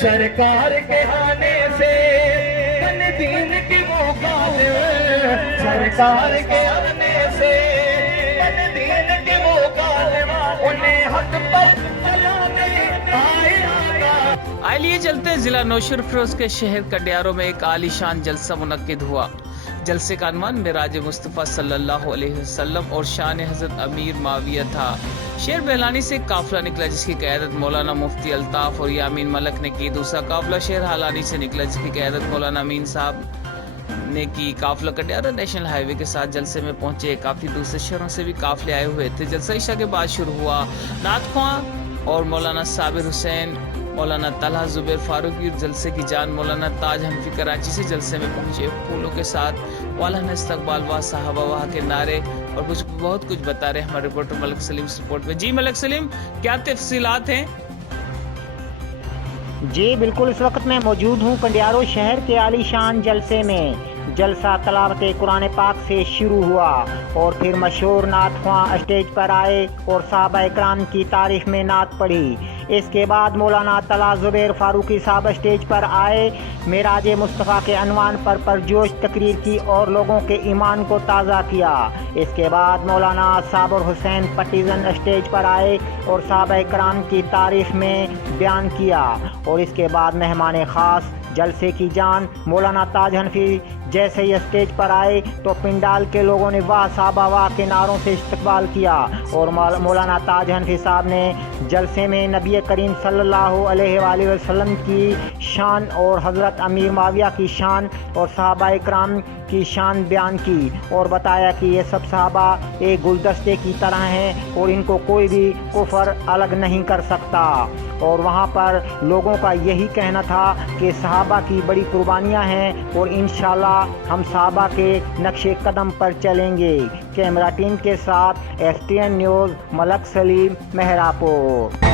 سرکار کے آنے سے تن دین کی وہ غالب، سرکار کے آنے سے تن دین کی وہ غالب، انہیں حق پر چلانے آئے آقا۔ آئیے چلتے ہیں ضلع نوشہر فیروز کے شہر کڈیارو میں ایک عالی شان جلسہ منعقد ہوا۔ جلسے کا عنوان معراج مصطفیٰ صلی اللہ علیہ وسلم اور شان حضرت امیر معاویہ تھا۔ شہر بہلانی سے ایک قافلہ نکلا جس کی قیادت مولانا مفتی الطاف اور یامین ملک نے کی۔ دوسرا قافلہ شہر حالانی سے نکلا جس کی قیادت مولانا امین صاحب نے کی۔ قافلہ کڈیارو نیشنل ہائی وے کے ساتھ جلسے میں پہنچے۔ کافی دوسرے شہروں سے بھی قافلے آئے ہوئے تھے۔ جلسہ عشاء کے بعد شروع ہوا۔ نعت خواں اور مولانا صابر حسین، مولانا طلحہ زبیر فاروقی اور جلسے کی جان مولانا تاج حنفی کراچی سے جلسے میں پہنچے۔ پھولوں کے ساتھ والا نے استقبال ہوا، صحابہ وہاں کے نعرے اور بہت کچھ بتا رہے ہمارے رپورٹر ملک سلیم اس رپورٹ میں۔ جی ملک سلیم، کیا تفصیلات ہیں؟ جی بالکل، اس وقت میں موجود ہوں کڈیارو شہر کے عالی شان جلسے میں۔ جلسہ تلاوت قرآن پاک سے شروع ہوا اور پھر مشہور نعت خواں اسٹیج پر آئے اور صحابہ اکرام کی تعریف میں نعت پڑھی۔ اس کے بعد مولانا طلحہ زبیر فاروقی صاحب اسٹیج پر آئے، معراج مصطفیٰ کے عنوان پر پرجوش تقریر کی اور لوگوں کے ایمان کو تازہ کیا۔ اس کے بعد مولانا صابر حسین پٹیزن اسٹیج پر آئے اور صحابہ اکرام کی تعریف میں بیان کیا اور اس کے بعد مہمان خاص جلسے کی جان مولانا تاج حنفی جیسے ہی اسٹیج پر آئے تو پنڈال کے لوگوں نے واہ صحابہ واہ کے نعروں سے استقبال کیا اور مولانا تاج حنفی صاحب نے جلسے میں نبی کریم صلی اللہ علیہ وآلہ وسلم کی شان اور حضرت امیر معاویہ کی شان اور صحابہ اکرام کی شان بیان کی اور بتایا کہ یہ سب صحابہ ایک گلدستے کی طرح ہیں اور ان کو کوئی بھی کفر الگ نہیں کر سکتا۔ اور وہاں پر لوگوں کا یہی کہنا تھا کہ صحابہ کی بڑی قربانیاں ہیں اور انشاءاللہ ہم صحابہ کے نقش قدم پر چلیں گے۔ کیمرہ ٹیم کے ساتھ STN نیوز، ملک سلیم، مہراپور۔